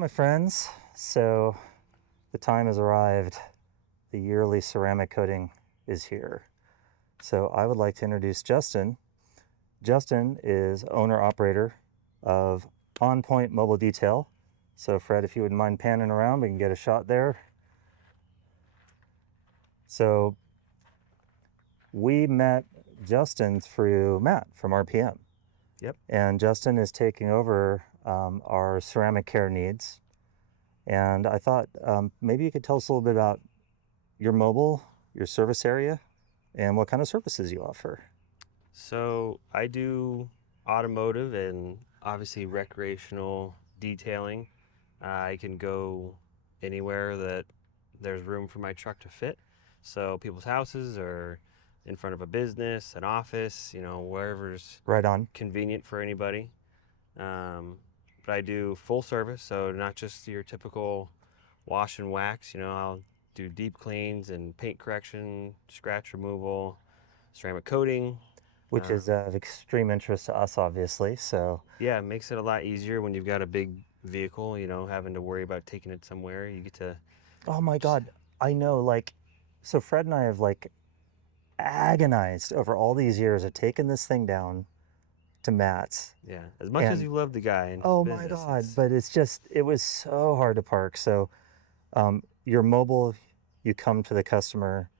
my friends. So the time has arrived. The yearly ceramic coating is here. So I would like to introduce Justin. Justin is owner-operator of On Point Mobile Detail. So Fred, if you wouldn't mind panning around, we can get a shot there. So we met Justin through Matt from RPM. Yep. And Justin is taking over our ceramic care needs. And I thought maybe you could tell us a little bit about your mobile, your service area, and what kind of services you offer. So I do automotive and obviously recreational detailing. I can go anywhere that there's room for my truck to fit. So people's houses or in front of a business, an office, wherever's Right on. convenient for anybody. But I do full service, so not just your typical wash and wax. I'll do deep cleans and paint correction, scratch removal, ceramic coating. Which is of extreme interest to us, obviously. So yeah, it makes it a lot easier when you've got a big vehicle, having to worry about taking it somewhere. You get to... Oh my God, I know, so Fred and I have agonized over all these years of taking this thing down to Matt's. Yeah, as much as you love the guy and his oh business, my God, but it was so hard to park. So you're mobile, you come to the customer,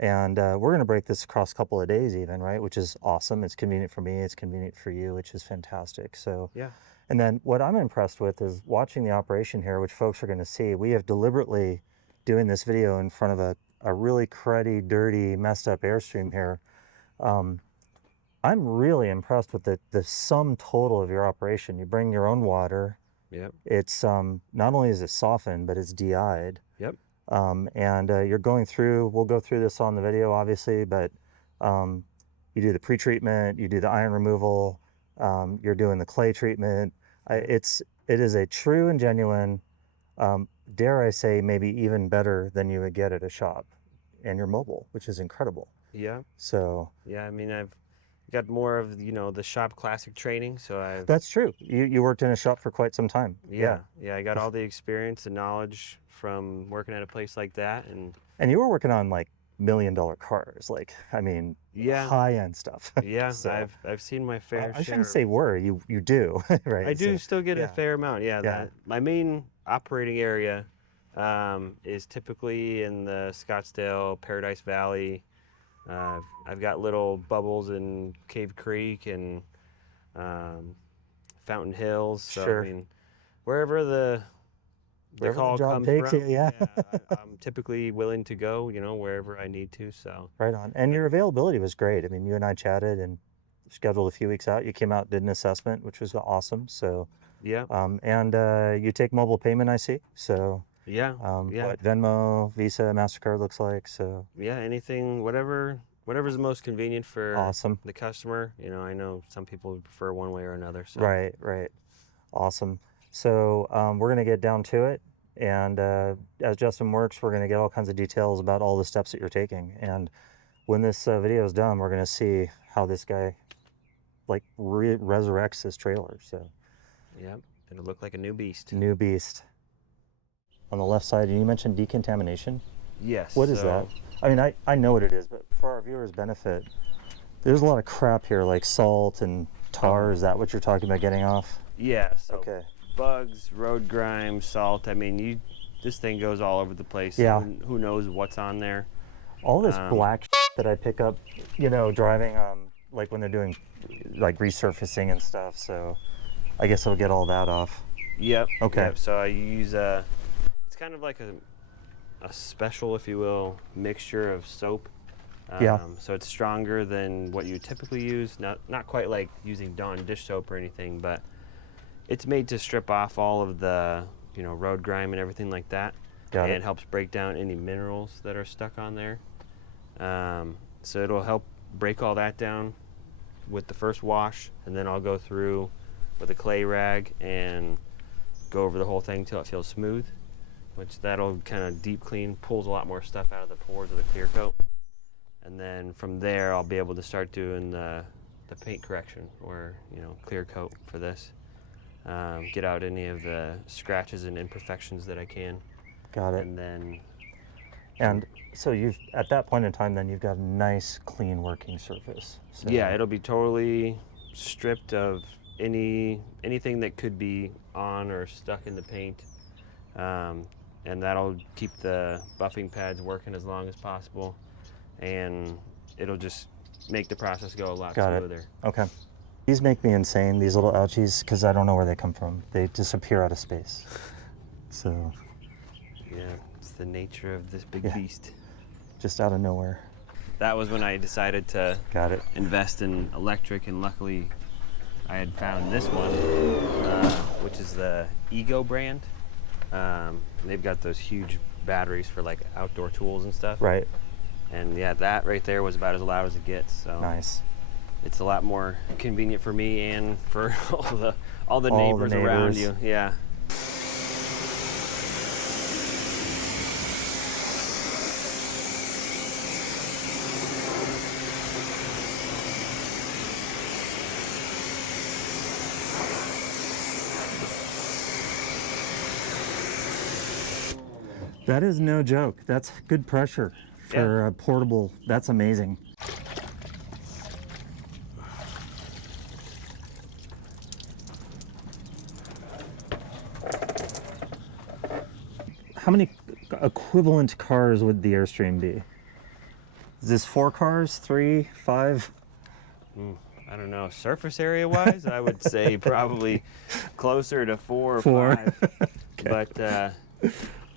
and we're going to break this across a couple of days even, right? Which is awesome. It's convenient for me, it's convenient for you, which is fantastic. So yeah. And then what I'm impressed with is watching the operation here, which folks are going to see. We have deliberately doing this video in front of a really cruddy, dirty, messed up Airstream here. I'm really impressed with the sum total of your operation. You bring your own water. Yep. It's not only is it softened, but it's de-eyed. Yep. And you're going through, we'll go through this on the video, obviously, but you do the pre-treatment, you do the iron removal, you're doing the clay treatment. It is a true and genuine, dare I say, maybe even better than you would get at a shop. And you're mobile, which is incredible. Yeah. So yeah, I mean, I've got more of the shop classic training, so that's true. You worked in a shop for quite some time. Yeah, I got all the experience and knowledge from working at a place like that, and you were working on $1 million cars, yeah, high-end stuff. Yeah. So, I've seen my fair share. I shouldn't say were, you do, right? I do still get a fair amount. Yeah. My main operating area is typically in the Scottsdale, Paradise Valley. I've got little bubbles in Cave Creek and Fountain Hills. So Sure. I mean, wherever the call comes from, yeah. I'm typically willing to go, wherever I need to. So right on. And your availability was great. I mean, you and I chatted and scheduled a few weeks out. You came out, did an assessment, which was awesome. So yeah. And you take mobile payment, I see. So yeah. What Venmo, Visa, MasterCard looks like. So yeah, anything, whatever's the most convenient for awesome. the customer. I know some people would prefer one way or another. So. Right. Awesome. So we're going to get down to it. And as Justin works, we're going to get all kinds of details about all the steps that you're taking. And when this video is done, we're going to see how this guy resurrects his trailer. So yep, it'll look like a new beast. New beast. On the left side, you mentioned decontamination. Yes. What is that? I mean, I know what it is, but for our viewers' benefit, there's a lot of crap here, like salt and tar. Is that what you're talking about getting off? Yeah. So okay. Bugs, road grime, salt. I mean, this thing goes all over the place. Yeah. Who knows what's on there? All this black that I pick up, driving, when they're doing resurfacing and stuff. So I guess I'll get all that off. Yep. Okay. Yep. So I use it's kind of like a special, if you will, mixture of soap. Yeah. So it's stronger than what you typically use. Not quite like using Dawn dish soap or anything, but it's made to strip off all of the road grime and everything like that. Got it. And helps break down any minerals that are stuck on there. So it'll help break all that down with the first wash, and then I'll go through with a clay rag and go over the whole thing till it feels smooth, which that'll kind of deep clean, pulls a lot more stuff out of the pores of the clear coat. And then from there, I'll be able to start doing the paint correction or clear coat for this. get out any of the scratches and imperfections that I can. Got it. And then, and so you've, at that point in time, then you've got a nice, clean working surface. So. yeah, it'll be totally stripped of anything that could be on or stuck in the paint. And that'll keep the buffing pads working as long as possible. And it'll just make the process go a lot smoother. Okay. These make me insane, these little ouchies, because I don't know where they come from. They disappear out of space. So. Yeah, it's the nature of this big beast. Just out of nowhere. That was when I decided to invest in electric, and luckily I had found this one, which is the Ego brand. They've got those huge batteries for like outdoor tools and stuff. Right. And yeah, that right there was about as loud as it gets. So nice. It's a lot more convenient for me and for all the neighbors around you. Yeah. That is no joke. That's good pressure for a portable. That's amazing. How many equivalent cars would the Airstream be? Is this 4 cars, 3, 5? I don't know. Surface area wise, I would say probably closer to 4 or 5. Okay. But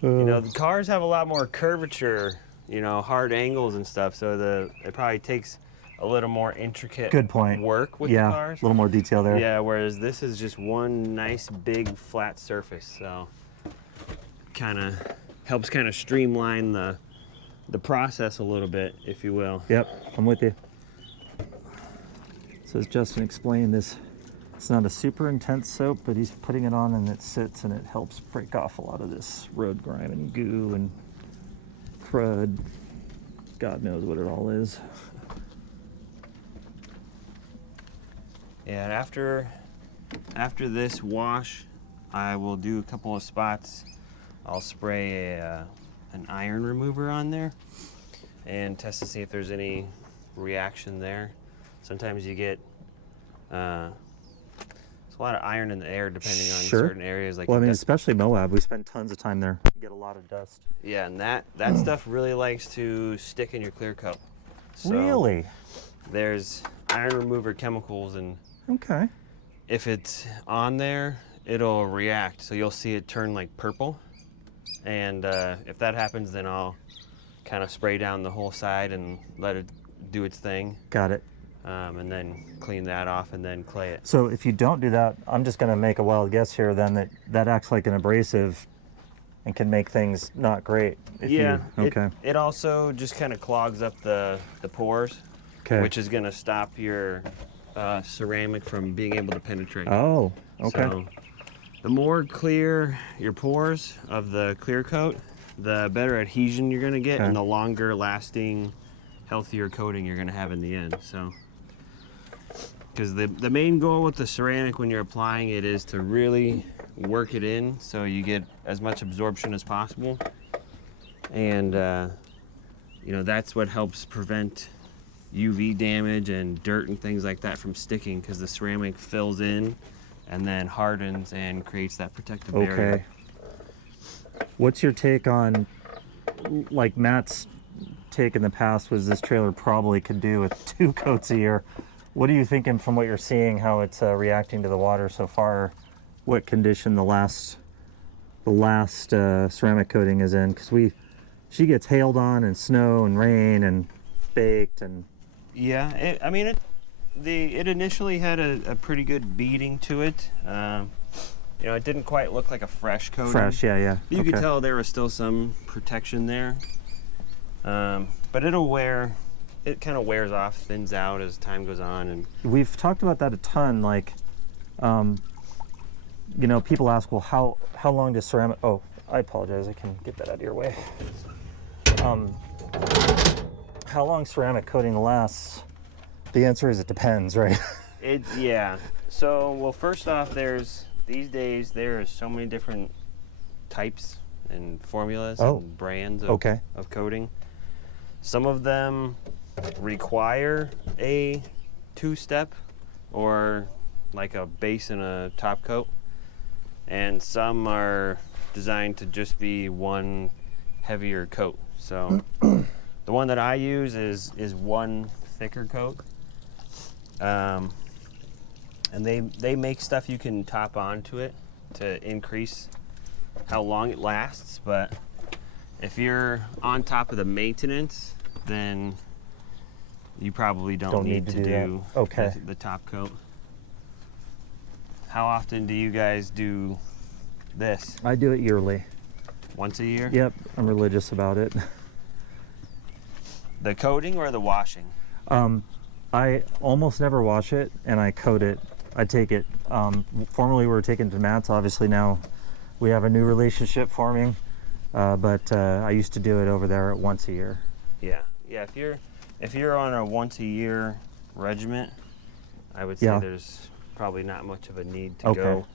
you know, the cars have a lot more curvature, you know, hard angles and stuff, so it probably takes a little more intricate work with the cars. A little more detail there. Yeah, whereas this is just one nice big flat surface, so kind of helps kind of streamline the process a little bit, if you will. Yep, I'm with you. So as Justin explained, this, it's not a super intense soap, but he's putting it on and it sits and it helps break off a lot of this road grime and goo and crud. God knows what it all is. Yeah, and after this wash, I will do a couple of spots. I'll spray an iron remover on there and test to see if there's any reaction there. Sometimes you get there's a lot of iron in the air depending on certain areas. Like, well, I mean, especially Moab, we spend tons of time there. You get a lot of dust. Yeah, and that stuff really likes to stick in your clear coat. So really? There's iron remover chemicals, and if it's on there, it'll react. So you'll see it turn like purple. And if that happens, then I'll kind of spray down the whole side and let it do its thing. Got it. And then clean that off and then clay it. So if you don't do that, I'm just going to make a wild guess here then that acts like an abrasive and can make things not great. It also just kind of clogs up the pores, which is going to stop your ceramic from being able to penetrate. Oh, okay. So the more clear your pores of the clear coat, the better adhesion you're going to get and the longer lasting, healthier coating you're going to have in the end. So, because the main goal with the ceramic when you're applying it is to really work it in so you get as much absorption as possible. And, you know, that's what helps prevent UV damage and dirt and things like that from sticking, because the ceramic fills in and then hardens and creates that protective barrier. What's your take on, like Matt's take in the past was this trailer probably could do with 2 coats a year. What are you thinking from what you're seeing, how it's reacting to the water so far? What condition the last ceramic coating is in? Because she gets hailed on and snow and rain and baked and. Yeah, it initially had a pretty good beating to it. You know, it didn't quite look like a fresh coating. Fresh, yeah. You could tell there was still some protection there. But it'll wear. It kind of wears off, thins out as time goes on, and we've talked about that a ton. Like, you know, people ask, well, how long does ceramic? Oh, I apologize. I can get that out of your way. How long ceramic coating lasts? The answer is it depends, right? Yeah. So, well, first off, there's these days there are so many different types and formulas Oh, and brands of, okay. of coating. Some of them require a two-step or like a base and a top coat, and some are designed to just be one heavier coat. So the one that I use is one thicker coat, and they make stuff you can top onto it to increase how long it lasts. But if you're on top of the maintenance, then you probably don't need to do okay. the top coat. How often do you guys do this? I do it yearly. Once a year? Yep, I'm religious about it. The coating or the washing? I almost never wash it, and I coat it. I take it. Formerly we were taking it to Matt's. Obviously now we have a new relationship forming, but I used to do it over there once a year. Yeah, yeah. If you're on a once a year regiment, I would say there's probably not much of a need to go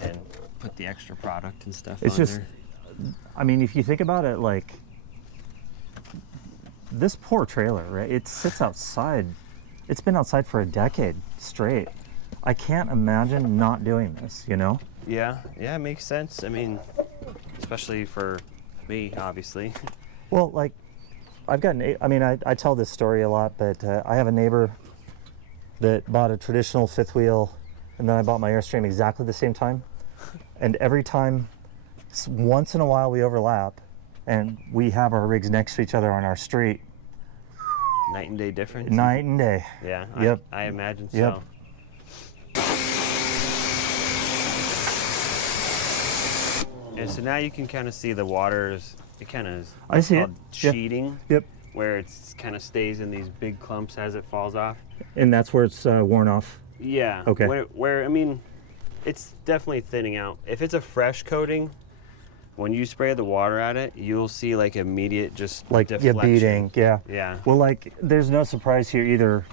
and put the extra product and stuff It's on just, there. I mean, if you think about it, like this poor trailer, right? It sits outside. It's been outside for a decade straight. I can't imagine not doing this, you know? Yeah, it makes sense. I mean, especially for me, obviously. Well, like, I've got I tell this story a lot, but I have a neighbor that bought a traditional fifth wheel, and then I bought my Airstream exactly the same time. And every time, once in a while we overlap, and we have our rigs next to each other on our street. Night and day difference? Night and day. Yeah, Yep. I imagine so. Yep. And so now you can kind of see the waters. It kind of I see it. sheeting. Yep. Where it kind of stays in these big clumps as it falls off. And that's where it's worn off. Yeah. Okay. Where I mean, it's definitely thinning out. If it's a fresh coating, when you spray the water at it, you'll see like immediate just Like deflection. beading. Yeah. Yeah. Well, like there's no surprise here either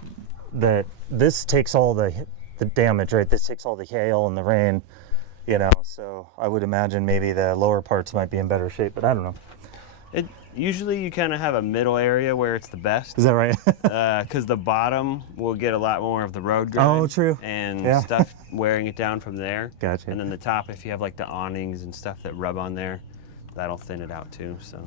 that this takes all the damage, right? This takes all the hail and the rain, you know. So I would imagine maybe the lower parts might be in better shape, but I don't know. Usually you kind of have a middle area where it's the best. Is that right? Because the bottom will get a lot more of the road grime. Oh, true. And stuff wearing it down from there. Gotcha. And then the top, if you have like the awnings and stuff that rub on there, that'll thin it out too. So.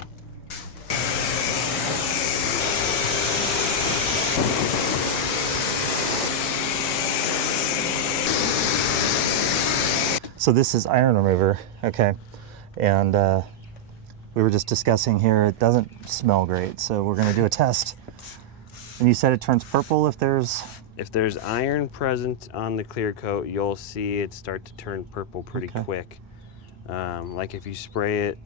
So this is iron remover, okay, and we were just discussing here, it doesn't smell great, so we're going to do a test. And you said it turns purple if there's... If there's iron present on the clear coat, you'll see it start to turn purple pretty quick. Like if you spray it,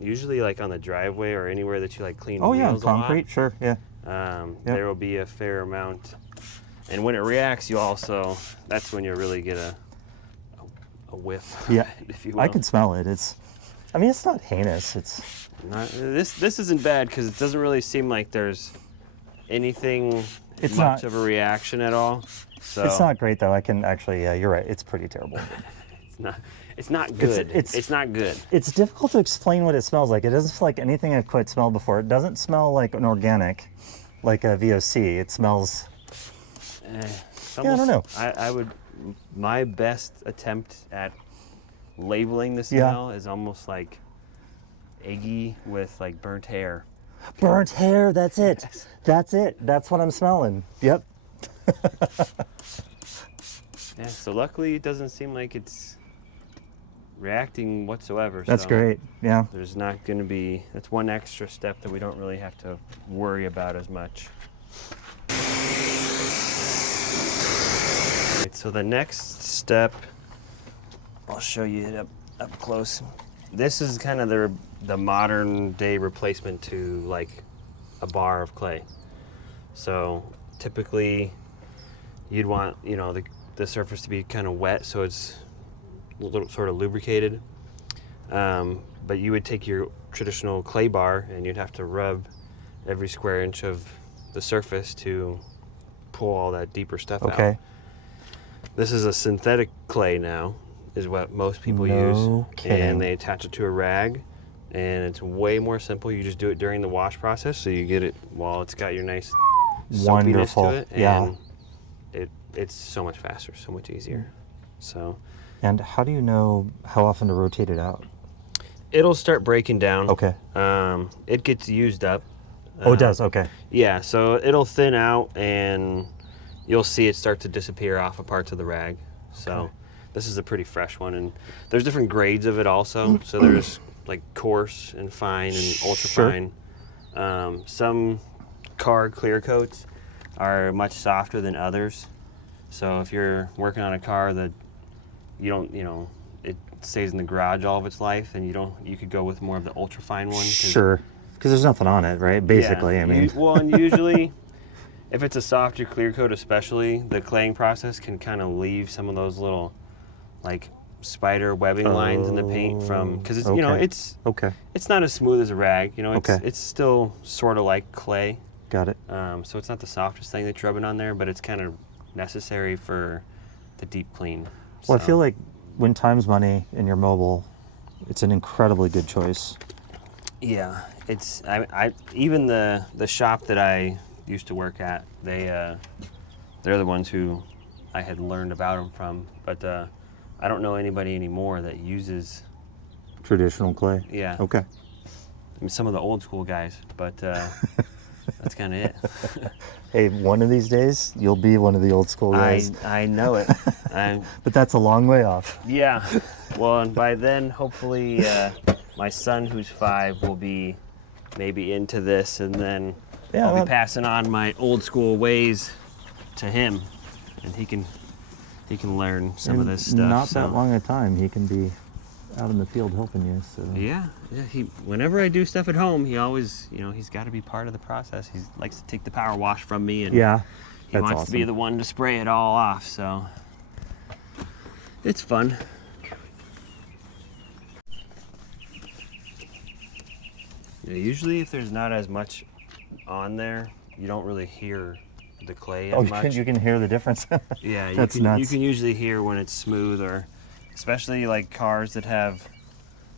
usually like on the driveway or anywhere that you like clean wheels a lot. Concrete, sure, yeah. There will be a fair amount. And when it reacts, you also, that's when you really get a whiff, if you will. I can smell it. I mean, it's not heinous. It's not, this isn't bad because it doesn't really seem like there's anything of a reaction at all. So it's not great though. I can actually, yeah, you're right. It's pretty terrible. It's not good. It's not good. It's difficult to explain what it smells like. It doesn't smell like anything I've quite smelled before. It doesn't smell like an organic, like a VOC. It smells. I don't know. I would. My best attempt at labeling the smell is almost like eggy with like burnt hair. Burnt hair, that's it. That's it. That's what I'm smelling. Yep. Yeah, so luckily it doesn't seem like it's reacting whatsoever. That's so great. Yeah. There's not going to be, that's one extra step that we don't really have to worry about as much. Right, so the next step, I'll show you it up close. This is kind of the modern day replacement to like a bar of clay. So typically you'd want, you know, the surface to be kind of wet so it's a little sort of lubricated. But you would take your traditional clay bar and you'd have to rub every square inch of the surface to pull all that deeper stuff out. This is a synthetic clay now, is what most people No use. kidding. And they attach it to a rag, and it's way more simple. You just do it during the wash process, so you get it while it's got your nice soapiness Wonderful. to it. Yeah. And it's so much faster, so much easier. So. And how do you know how often to rotate it out? It'll start breaking down. Okay. It gets used up. Oh, it does? Okay. Yeah, so it'll thin out, and you'll see it start to disappear off of parts of the rag. So Okay. this is a pretty fresh one, and there's different grades of it also. So there's like coarse and fine and ultra fine. Some car clear coats are much softer than others. So if you're working on a car that it stays in the garage all of its life, and you could go with more of the ultra fine one. Sure. Because there's nothing on it, right? Basically, yeah, I mean. well, and usually, if it's a softer clear coat especially, the claying process can kind of leave some of those little, like, spider webbing lines in the paint from, because it's, it's not as smooth as a rag, it's still sort of like clay. Got it. So it's not the softest thing that you're rubbing on there, but it's kind of necessary for the deep clean. Well, I feel like when time's money and you're mobile, it's an incredibly good choice. Yeah, it's I even the shop that I used to work at, they're the ones who I had learned about them from, but I don't know anybody anymore that uses Traditional clay. Yeah. Okay. I mean, some of the old school guys, but that's kind of it. Hey, one of these days you'll be one of the old school guys. I know it. But that's a long way off. Yeah. Well, and by then, hopefully, my son, who's 5, will be maybe into this, and then I'll be passing on my old school ways to him, and he can learn some of this stuff. Not that long a time, he can be out in the field helping you. So yeah. Whenever I do stuff at home, he always, he's got to be part of the process. He likes to take the power wash from me, and he wants to be the one to spray it all off. So it's fun. Yeah, usually, if there's not as much on there, you don't really hear the clay as much. You can hear the difference. Yeah, That's nuts. You can usually hear when it's smooth, or especially like cars that have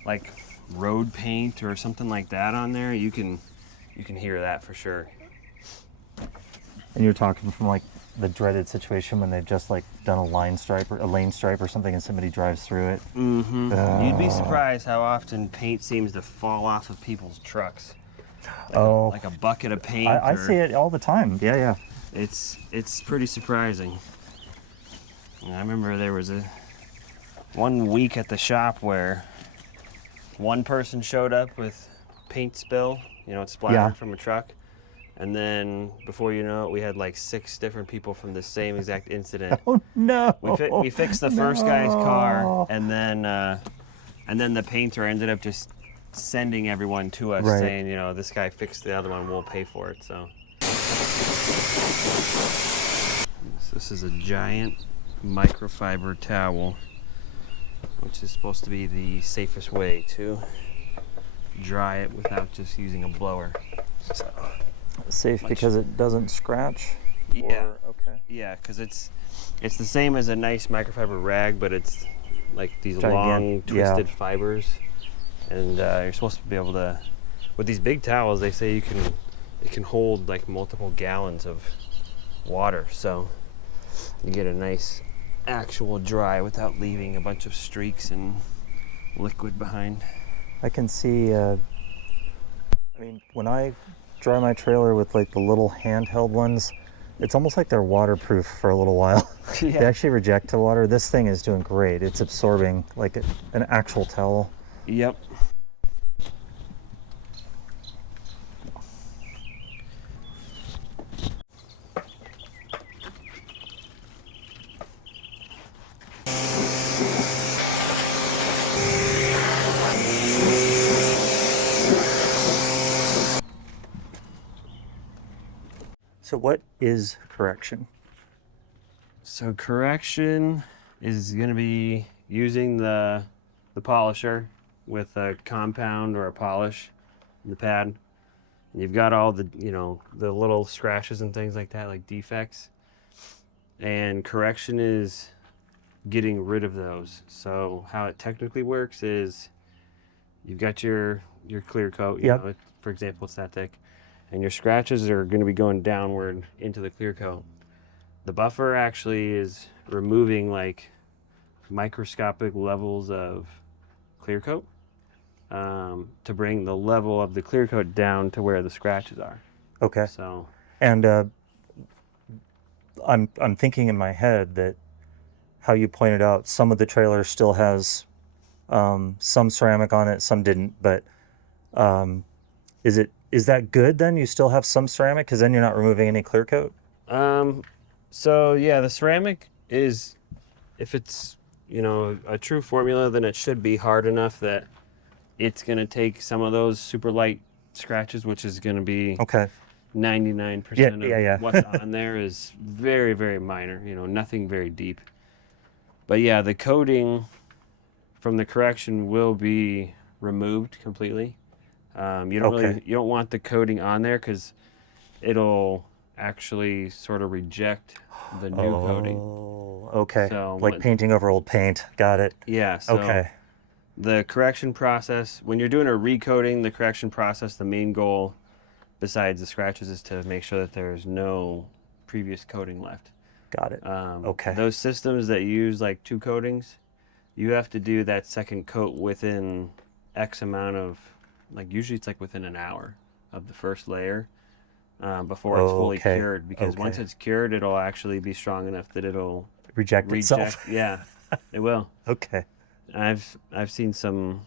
like road paint or something like that on there. You can hear that for sure. And you're talking from like the dreaded situation when they've just like done a lane stripe or something, and somebody drives through it. Mm-hmm. You'd be surprised how often paint seems to fall off of people's trucks. Like a bucket of paint. I see it all the time. Yeah. It's pretty surprising. And I remember there was one week at the shop where one person showed up with paint spill, it splattered from a truck. And then before you know it, we had like 6 different people from the same exact incident. Oh no! We fixed the first guy's car, and then the painter ended up just sending everyone to us, saying, this guy fixed the other one, we'll pay for it. So this is a giant microfiber towel, which is supposed to be the safest way to dry it without just using a blower. So. Safe because it doesn't scratch? Yeah. Okay. Yeah, because it's the same as a nice microfiber rag, but it's like these long twisted fibers, and you're supposed to be able to, with these big towels, they say it can hold like multiple gallons of water, so you get a nice actual dry without leaving a bunch of streaks and liquid behind. I can see, when I dry my trailer with like the little handheld ones, it's almost like they're waterproof for a little while. Yeah. They actually reject the water. This thing is doing great. It's absorbing like an actual towel. Yep. So what is correction? So correction is going to be using the polisher with a compound or a polish in the pad. And you've got all the, the little scratches and things like that, like defects. And correction is getting rid of those. So how it technically works is you've got your clear coat, you know, for example, it's that thick, and your scratches are going to be going downward into the clear coat. The buffer actually is removing like microscopic levels of clear coat to bring the level of the clear coat down to where the scratches are. Okay. So, and I'm thinking in my head that how you pointed out, some of the trailer still has some ceramic on it, some didn't. But is that good then? You still have some ceramic because then you're not removing any clear coat. So yeah, the ceramic is, if it's, you know, a true formula, then it should be hard enough that it's going to take some of those super light scratches, which is going to be 99% of what's on there is very, very minor, you know, nothing very deep. But yeah, the coating from the correction will be removed completely. You don't want the coating on there because it'll actually sort of reject the new coating. Okay. So like painting over old paint. Got it. Yeah. So the correction process, when you're doing a recoating, the correction process, the main goal besides the scratches is to make sure that there's no previous coating left. Got it. Those systems that use like 2 coatings, you have to do that second coat within X amount of, like usually it's like within an hour of the first layer before it's fully cured, because once it's cured, it'll actually be strong enough that it'll reject itself. Yeah, it will. Okay. I've seen some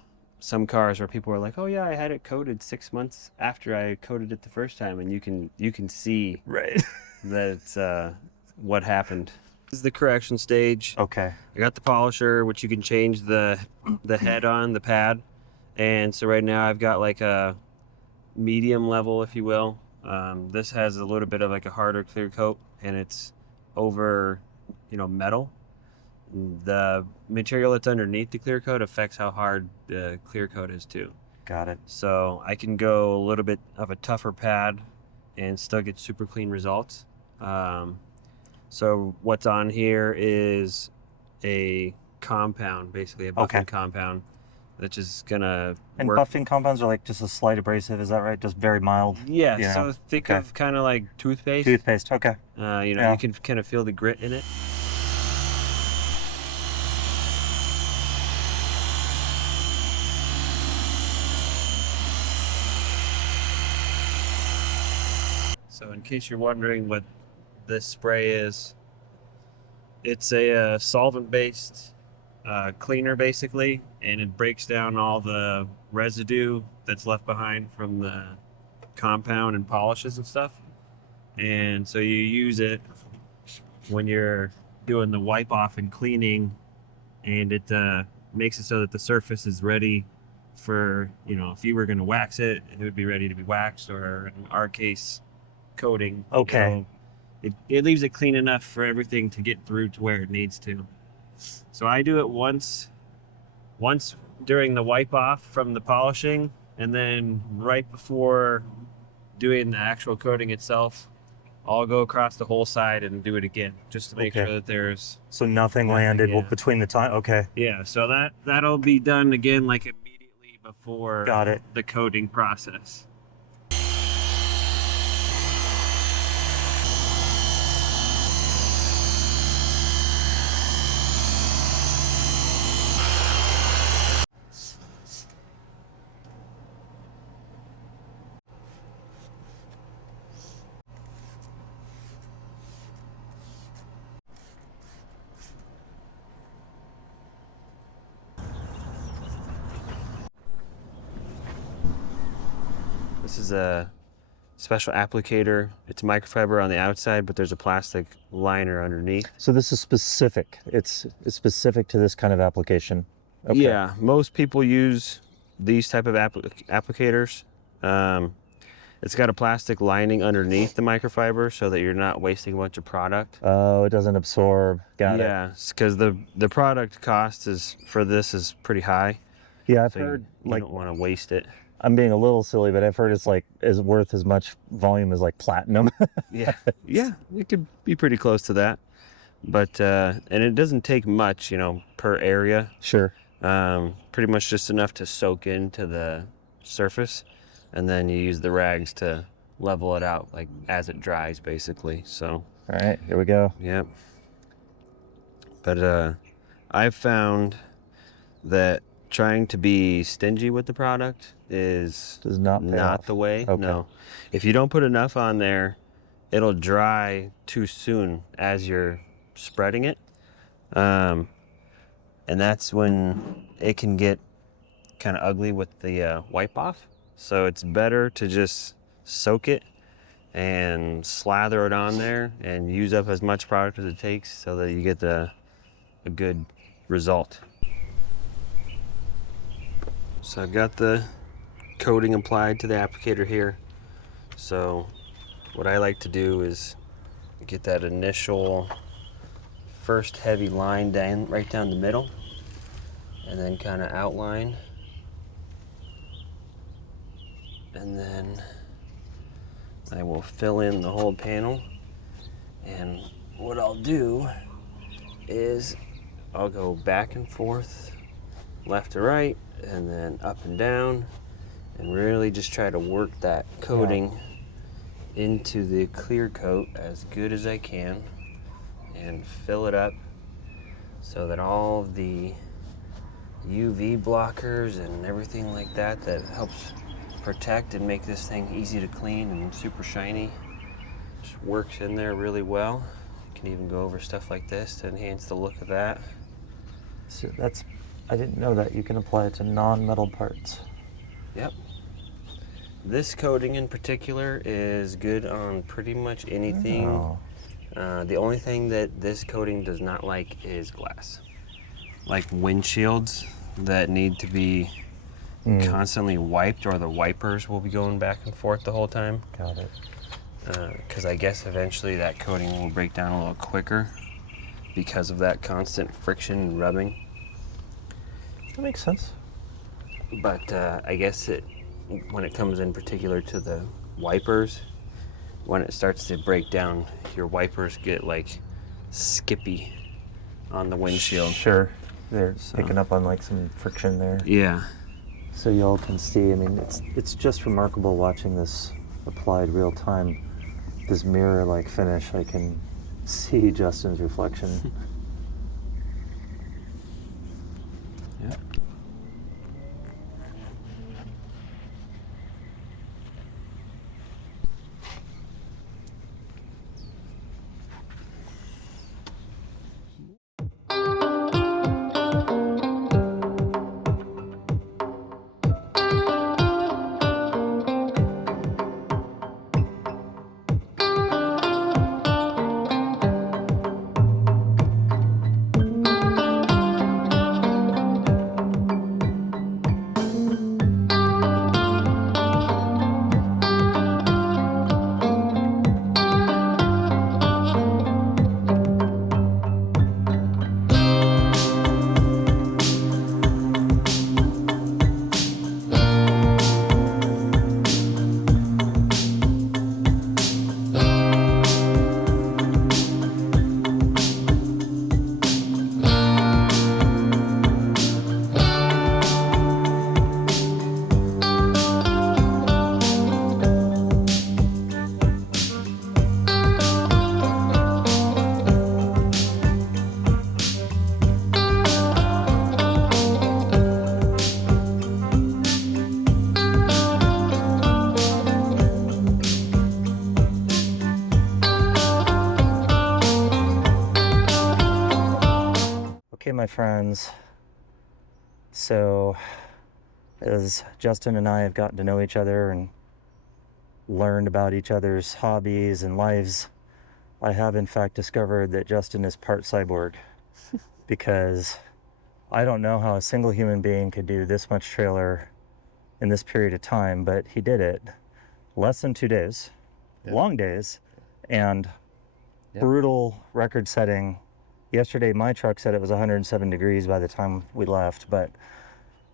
cars where people are like, oh yeah, I had it coated 6 months after I coated it the first time, and you can see that what happened. This is the correction stage. Okay. I got the polisher, which you can change the head on the pad, and so right now I've got like a medium level, if you will. This has a little bit of like a harder clear coat, and it's over, you know, metal. The material that's underneath the clear coat affects how hard the clear coat is too. Got it. So I can go a little bit of a tougher pad and still get super clean results. So what's on here is a compound, basically a buffing compound, that's just gonna work. Buffing compounds are like just a slight abrasive, is that right? Just very mild? Yeah, so think of kind of like toothpaste. Toothpaste, okay. You know, you can kind of feel the grit in it. So in case you're wondering what this spray is, it's a solvent-based cleaner basically, and it breaks down all the residue that's left behind from the compound and polishes and stuff. And so you use it when you're doing the wipe off and cleaning, and it makes it so that the surface is ready for, you know, if you were going to wax it, it would be ready to be waxed, or in our case, coating. Okay. You know, it leaves it clean enough for everything to get through to where it needs to. So I do it once during the wipe off from the polishing, and then right before doing the actual coating itself, I'll go across the whole side and do it again, just to make sure that there's nothing landed between the time. Yeah, so that'll be done again like immediately before the coating process. This is a special applicator. It's microfiber on the outside, but there's a plastic liner underneath. So this is specific. It's specific to this kind of application. Okay. Yeah, most people use these type of applicators. It's got a plastic lining underneath the microfiber so that you're not wasting a bunch of product. Oh, it doesn't absorb. Got it. Yeah, because the product cost is pretty high. Yeah, I've heard you don't want to waste it. I'm being a little silly, but I've heard it's like is worth as much volume as like platinum. Yeah, it could be pretty close to that. but and it doesn't take much, you know, per area. Sure. Pretty much just enough to soak into the surface, and then you use the rags to level it out, like as it dries, basically. So All right, here we go. yep. But I've found that trying to be stingy with the product is Does not pay off. the way. Okay. No, if you don't put enough on there, it'll dry too soon as you're spreading it, and that's when it can get kind of ugly with the wipe off. So it's better to just soak it and slather it on there and use up as much product as it takes so that you get a good result. So I've got the coating applied to the applicator here. So what I like to do is get that initial first heavy line down right down the middle, and then kind of outline, and then I will fill in the whole panel. And what I'll do is I'll go back and forth, left to right, and then up and down, and really just try to work that coating into the clear coat as good as I can and fill it up so that all of the UV blockers and everything like that that helps protect and make this thing easy to clean and super shiny just works in there really well. You can even go over stuff like this to enhance the look of that. So I didn't know that you can apply it to non-metal parts. Yep. This coating in particular is good on pretty much anything. Oh. The only thing that this coating does not like is glass. Like windshields that need to be constantly wiped, or the wipers will be going back and forth the whole time. Got it. Because I guess eventually that coating will break down a little quicker because of that constant friction and rubbing. That makes sense. But I guess when it comes in particular to the wipers, when it starts to break down, your wipers get like skippy on the windshield. Sure. They're picking up on like some friction there. Yeah. So y'all can see, I mean, it's just remarkable watching this applied real time. This mirror-like finish, I can see Justin's reflection. Yeah. Okay, my friends, so as Justin and I have gotten to know each other and learned about each other's hobbies and lives, I have in fact discovered that Justin is part cyborg because I don't know how a single human being could do this much trailer in this period of time, but he did it. Less than 2 days, long days, and brutal record setting. Yesterday, my truck said it was 107 degrees by the time we left, but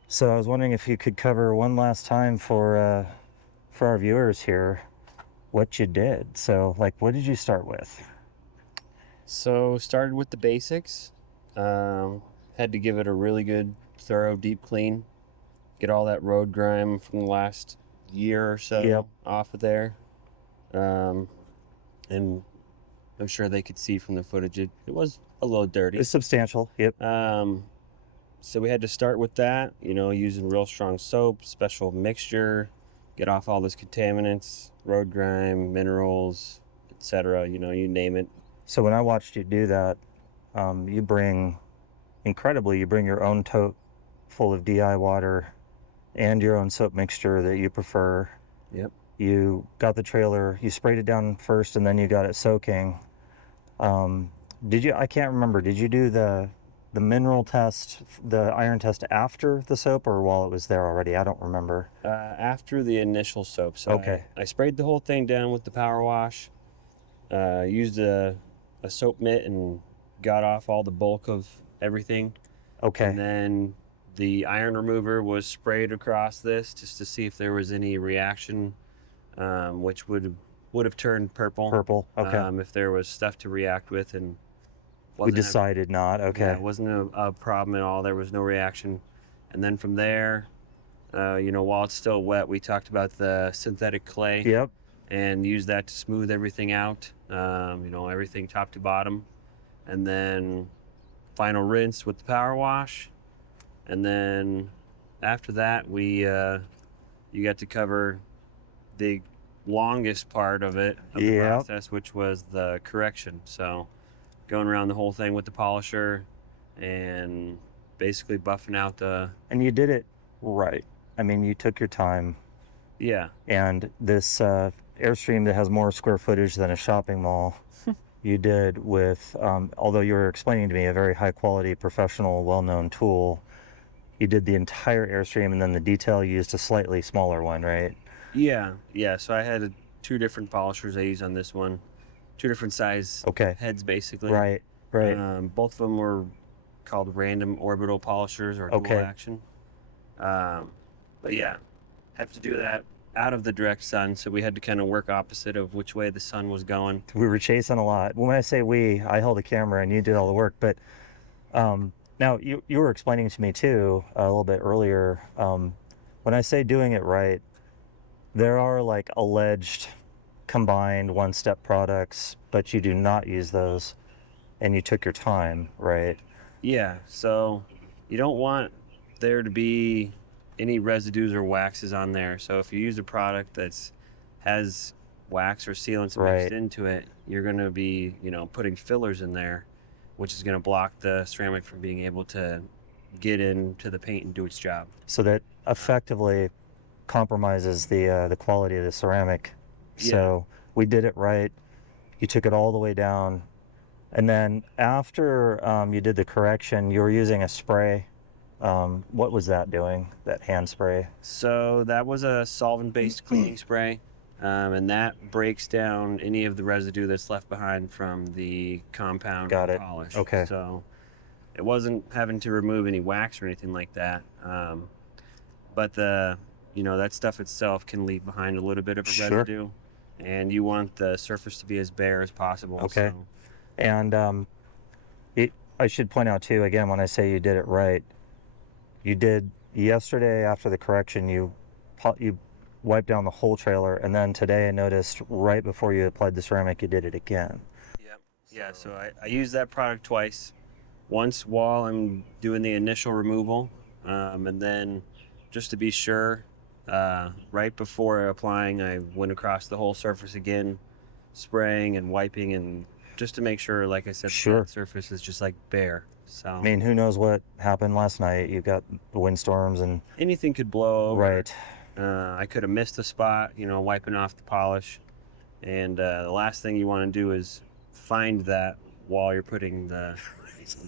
so I was wondering if you could cover one last time for our viewers here what you did. So, like, what did you start with? So started with the basics. Had to give it a really good, thorough, deep clean. Get all that road grime from the last year or so Yep. off of there. And I'm sure they could see from the footage it was a little dirty. It's substantial. Yep. So we had to start with that, using real strong soap, special mixture, get off all those contaminants, road grime, minerals, etc. You name it. So when I watched you do that, you bring your own tote full of DI water and your own soap mixture that you prefer. Yep. You got the trailer, you sprayed it down first, and then you got it soaking. I can't remember, did you do the mineral test, the iron test after the soap or while it was there already? I don't remember. After the initial soap. So okay. I sprayed the whole thing down with the power wash, used a soap mitt and got off all the bulk of everything. Okay. And then the iron remover was sprayed across this just to see if there was any reaction, which would have turned purple. Purple. Okay. If there was stuff to react with, and we decided not. Okay. Yeah, it wasn't a problem at all. There was no reaction. And then from there, while it's still wet, we talked about the synthetic clay. Yep. And use that to smooth everything out. Everything top to bottom, and then final rinse with the power wash. And then after that, you got to cover the longest part of the process, which was the correction. So going around the whole thing with the polisher and basically buffing out and you did it right. I mean, you took your time. Yeah. And this Airstream that has more square footage than a shopping mall, you did with, although you were explaining to me a very high quality, professional, well-known tool, you did the entire Airstream, and then the detail you used a slightly smaller one, right? Yeah. So I had 2 different polishers I used on this one, 2 different size heads, basically. Right. Both of them were called random orbital polishers or dual action. But yeah, have to do that out of the direct sun, so we had to kind of work opposite of which way the sun was going. We were chasing a lot. When I say I held a camera and you did all the work, but now you were explaining to me too a little bit earlier, when I say doing it right, there are like alleged combined one-step products, but you do not use those, and you took your time, right? Yeah, so you don't want there to be any residues or waxes on there. So if you use a product that has wax or sealants mixed into it, you're going to be, putting fillers in there, which is going to block the ceramic from being able to get into the paint and do its job. So that effectively compromises the quality of the ceramic. Yeah. So we did it right. You took it all the way down, and then after you did the correction, you were using a spray. What was that doing, that hand spray? So that was a solvent-based cleaning spray, and that breaks down any of the residue that's left behind from the compound polish. Okay. So it wasn't having to remove any wax or anything like that, but that stuff itself can leave behind a little bit of a residue, and you want the surface to be as bare as possible. Okay. So. And I should point out too, again, when I say you did it right, you did yesterday after the correction, you wiped down the whole trailer, and then today I noticed right before you applied the ceramic, you did it again. Yep. Yeah, so I used that product twice. Once while I'm doing the initial removal, and then just to be sure, right before applying, I went across the whole surface again, spraying and wiping, and just to make sure, like I said, the surface is just like bare. So I mean, who knows what happened last night? You've got the windstorms and anything could blow over. Right. I could have missed a spot, wiping off the polish, and the last thing you want to do is find that while you're putting the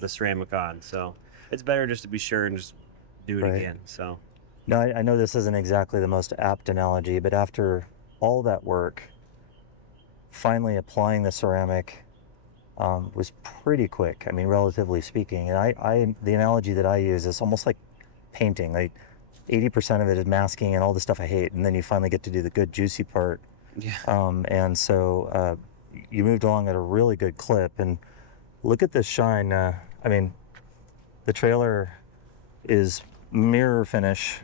ceramic on. So it's better just to be sure and just do it again. So no, I know this isn't exactly the most apt analogy, but after all that work, finally applying the ceramic was pretty quick. I mean, relatively speaking. And the analogy that I use is almost like painting. Like 80% of it is masking and all the stuff I hate, and then you finally get to do the good, juicy part. Yeah. And so you moved along at a really good clip. And Look at this shine. I mean, the trailer is mirror finish,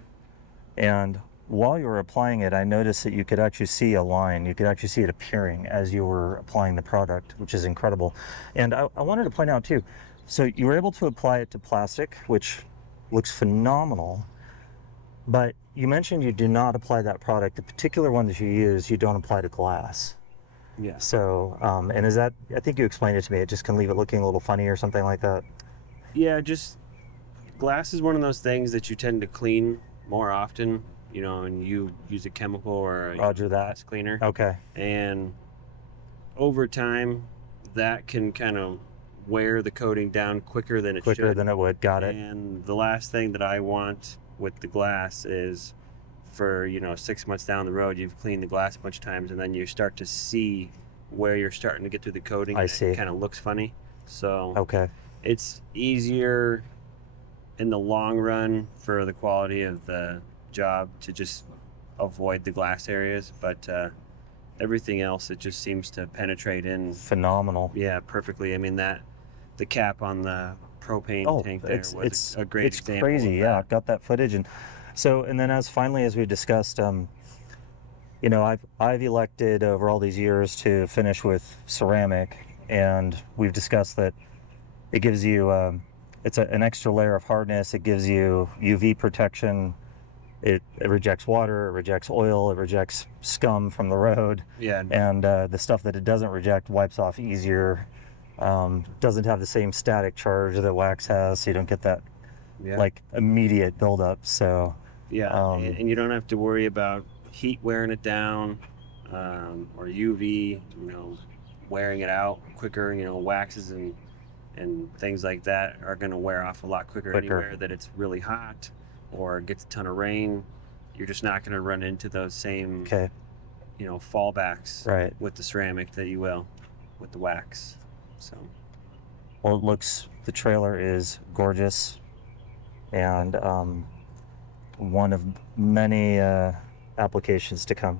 and while you were applying it, I noticed that you could actually see a line. You could actually see it appearing as you were applying the product, which is incredible. And I wanted to point out too, so you were able to apply it to plastic, which looks phenomenal, but you mentioned you do not apply that product. The particular one that you use, you don't apply to glass. Yeah. So, and is that, I think you explained it to me, it just can leave it looking a little funny or something like that? Yeah, just glass is one of those things that you tend to clean more often, you know, and you use a chemical or a Roger that. glass cleaner. Okay. And over time, that can kind of wear the coating down quicker than it should. Quicker than it would, got it. And the last thing that I want with the glass is for, 6 months down the road, you've cleaned the glass a bunch of times, and then you start to see where you're starting to get through the coating. I see. It kind of looks funny. So Okay. it's easier in the long run for the quality of the job to just avoid the glass areas, but everything else, it just seems to penetrate in. Phenomenal. Yeah, perfectly. I mean, the cap on the propane tank there was a great example. It's crazy. Yeah, I've got that footage. And so, and then as we discussed, I've elected over all these years to finish with ceramic, and we've discussed that it gives you it's an extra layer of hardness. It gives you UV protection. It rejects water, it rejects oil, it rejects scum from the road. Yeah. And the stuff that it doesn't reject wipes off easier. Doesn't have the same static charge that wax has, so you don't get that like immediate buildup. So yeah, and you don't have to worry about heat wearing it down, or UV, wearing it out quicker. Waxes and things like that are going to wear off a lot quicker. Anywhere that it's really hot or gets a ton of rain, you're just not going to run into those same fallbacks with the ceramic that you will with the wax. So, well, the trailer is gorgeous, and one of many applications to come.